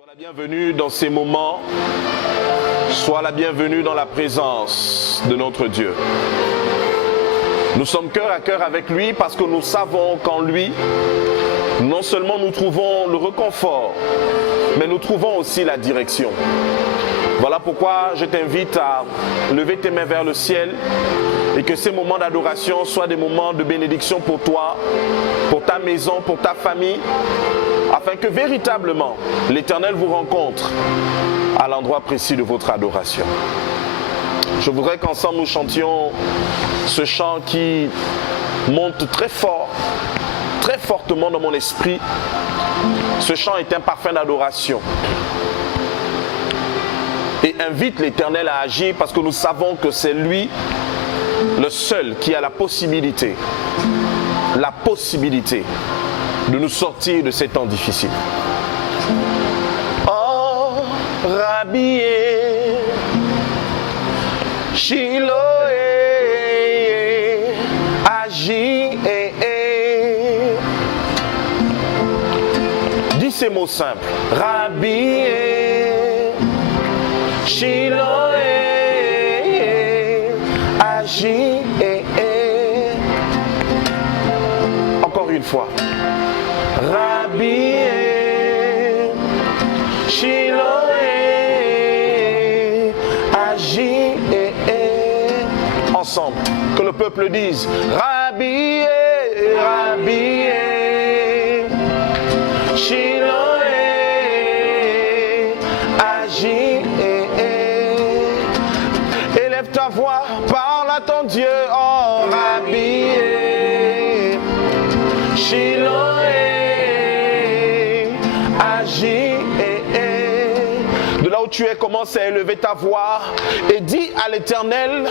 Sois la bienvenue dans ces moments, sois la bienvenue dans la présence de notre Dieu. Nous sommes cœur à cœur avec lui parce que nous savons qu'en lui, non seulement nous trouvons le réconfort, mais nous trouvons aussi la direction. Voilà pourquoi je t'invite à lever tes mains vers le ciel et que ces moments d'adoration soient des moments de bénédiction pour toi, pour ta maison, pour ta famille, afin que véritablement l'Éternel vous rencontre à l'endroit précis de votre adoration. Je voudrais qu'ensemble nous chantions ce chant qui monte très fort, très fortement dans mon esprit. Ce chant est un parfum d'adoration et invite l'Éternel à agir parce que nous savons que c'est lui le seul qui a la possibilité de nous sortir de ces temps difficiles. Oh, Rabbi Shiloh, agis, dis ces mots simples. Rabbi Shiloh, agis, encore une fois. Rabbi Shiloh, agis, ensemble, que le peuple dise Rabbi, Rabbi Shiloh, agis, élève ta voix, parle à ton Dieu, oh Rabbi Shiloh, de là où tu es, commence à élever ta voix et dis à l'Éternel,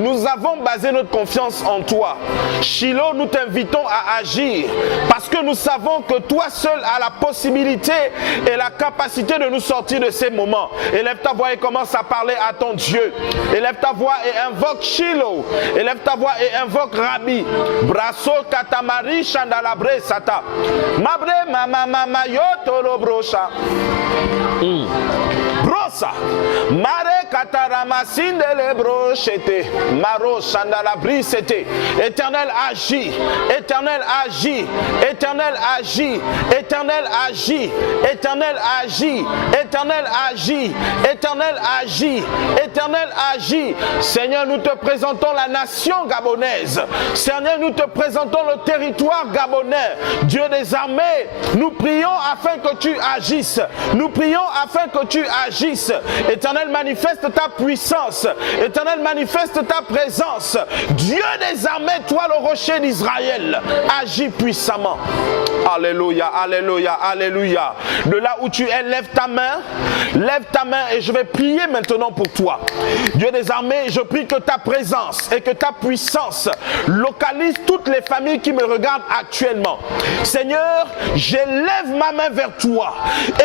nous avons basé notre confiance en toi. Shiloh, nous t'invitons à agir parce que nous savons que toi seul as la possibilité et la capacité de nous sortir de ces moments. Élève ta voix et commence à parler à ton Dieu. Élève ta voix et invoque Shiloh. Élève ta voix et invoque Rabbi. Brasso katamari chandalabre sata. Mabre mama yotoro brocha. Brosa, mare katarama sindele brochete, maro chandala brisete. Éternel agit, Éternel agit, Éternel agit, Éternel agit, Éternel agit, Éternel agit, Éternel agit, Éternel agit. Seigneur, nous te présentons la nation gabonaise. Seigneur, nous te présentons le territoire gabonais. Dieu des armées, nous prions afin que tu agisses. Nous prions afin que tu agisses. Éternel, manifeste ta puissance. Éternel, manifeste ta présence. Dieu des armées, toi le rocher d'Israël, agis puissamment. Alléluia, alléluia, alléluia. De là où tu es, lève ta main et je vais prier maintenant pour toi. Dieu des armées, je prie que ta présence et que ta puissance localise toutes les familles qui me regardent actuellement. Seigneur, j'élève ma main vers toi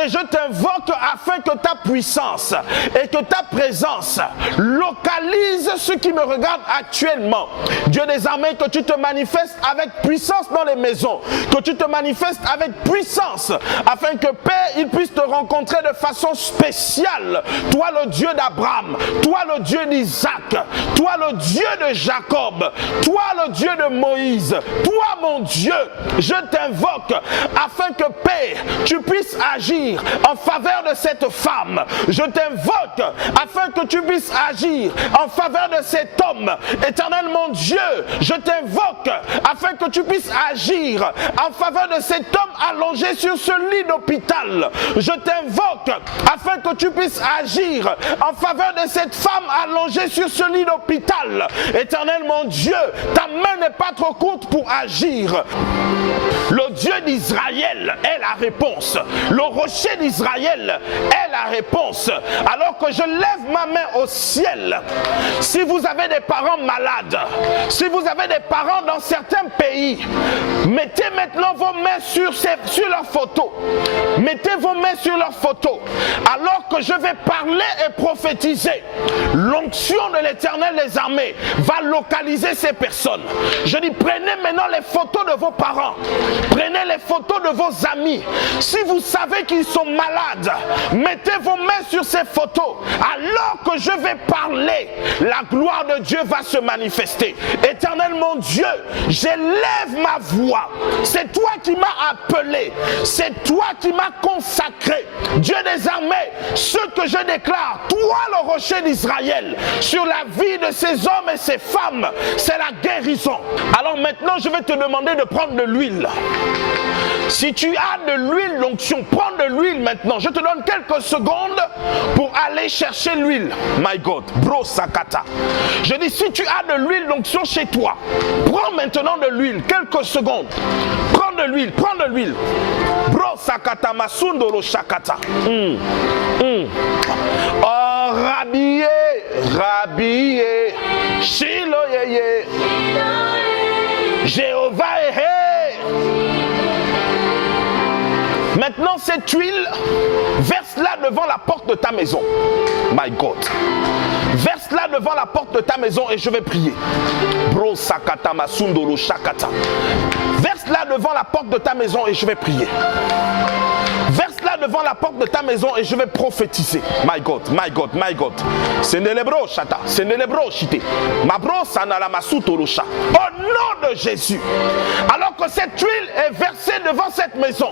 et je t'invoque afin que ta puissance et que ta présence localise ceux qui me regardent actuellement. Dieu des armées, que tu te manifestes avec puissance dans les maisons, que tu te manifestes avec puissance afin que Père, il puisse te rencontrer de façon spéciale. Toi le Dieu d'Abraham, toi le Dieu d'Isaac, toi le Dieu de Jacob, toi le Dieu de Moïse, toi mon Dieu, je t'invoque afin que Père, tu puisses agir en faveur de cette femme. Je t'invoque afin que tu puisses agir en faveur de cet homme. Éternel mon Dieu, je t'invoque afin que tu puisses agir en faveur de cet homme allongé sur ce lit d'hôpital. Je t'invoque afin que tu puisses agir en faveur de cette femme allongée sur ce lit d'hôpital. Éternel mon Dieu, ta main n'est pas trop courte pour agir. Le Dieu d'Israël est la réponse. Le rocher d'Israël est la réponse. Alors que je lève ma main au ciel, si vous avez des parents malades, si vous avez des parents dans certains pays, Mettez maintenant vos mains sur leurs photos. Mettez vos mains sur leurs photos. Alors que je vais parler et prophétiser, l'onction de l'Éternel des armées va localiser ces personnes. Je dis, prenez maintenant les photos de vos parents. Prenez les photos de vos amis. Si vous savez qu'ils sont malades, mettez vos mains sur ces photos. Alors que je vais parler, la gloire de Dieu va se manifester. Éternel mon Dieu, j'élève ma voix. C'est toi qui m'as appelé. C'est toi qui m'as consacré. Dieu des armées, ce que je déclare, toi le rocher d'Israël, sur la vie de ces hommes et ces femmes, c'est la guérison. Alors maintenant, je vais te demander de prendre de l'huile. Si tu as de l'huile d'onction, prends de l'huile maintenant. Je te donne quelques secondes pour aller chercher l'huile. My God, bro sakata. Je dis, si tu as de l'huile d'onction chez toi, prends maintenant de l'huile, quelques secondes. Prends de l'huile, prends de l'huile. Bro sakata masundoro shakata. Oh, rhabillé, rhabillé, Shiloh, Jéhovah est. Maintenant, cette huile, verse-la devant la porte de ta maison. My God. Verse-la devant la porte de ta maison et je vais prier. Bro sakata masundoro shakata. Verse-la devant la porte de ta maison et je vais prier. Verse-la devant la porte de ta maison et je vais prophétiser. My God, my God, my God. Sendelebro shata, sendelebro shite. Mabro sanala masutoro sha. Au nom de Jésus. Alors que cette huile est versée devant cette maison,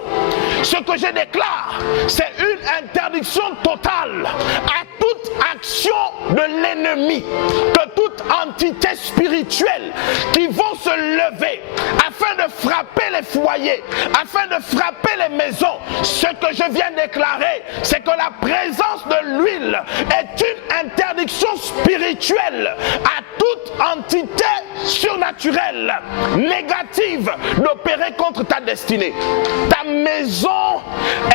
ce que je déclare, c'est une interdiction totale à toute action de l'ennemi, que toute entité spirituelle qui vont se lever afin de frapper les foyers, afin de frapper les maisons. Ce que je viens déclarer, c'est que la présence de l'huile est une interdiction spirituelle à toute entité surnaturelle, négative, d'opérer contre ta destinée. Ta maison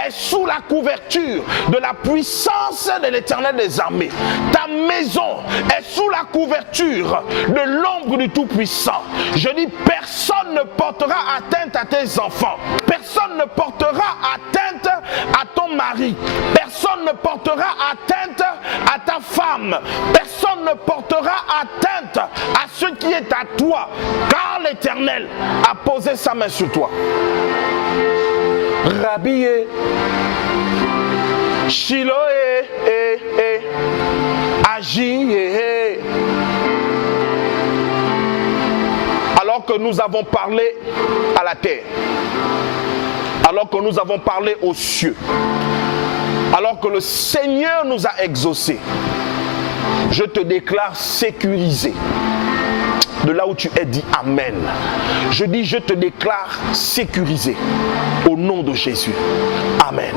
est sous la couverture de la puissance de l'Éternel des armées. Ta maison est sous la couverture de l'ombre du Tout-Puissant. Je dis, personne ne portera atteinte à tes enfants. Personne ne portera atteinte à ton mari. Personne ne portera atteinte à ta femme. Personne ne portera atteinte à ce qui est à toi, car l'Éternel a posé sa main sur toi. Rhabillé, Shiloh, agis. Alors que nous avons parlé à la terre, alors que nous avons parlé aux cieux, alors que le Seigneur nous a exaucés, je te déclare sécurisé. De là où tu es, dis Amen. Je dis, je te déclare sécurisé. Au nom de Jésus. Amen.